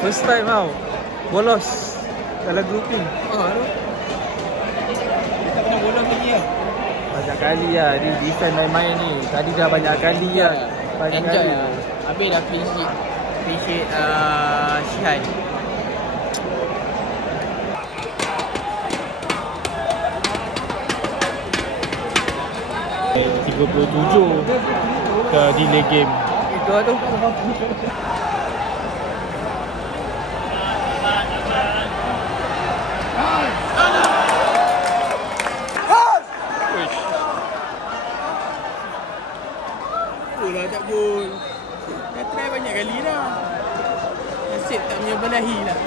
First time tau bolos dalam grouping. Tu. Dia tak pernah bolos lagi lah. Banyak kali lah ni defend main-main ni. Tadi dah banyak kali lah. Banyak Enjoy kali lah. Habis dah clean sheet. Clean sheet Shihan. ke delay game. Itu lah tu. Gol lah, tak gol. Dah try banyak kali dah. Nasib tak menyebelahi lah.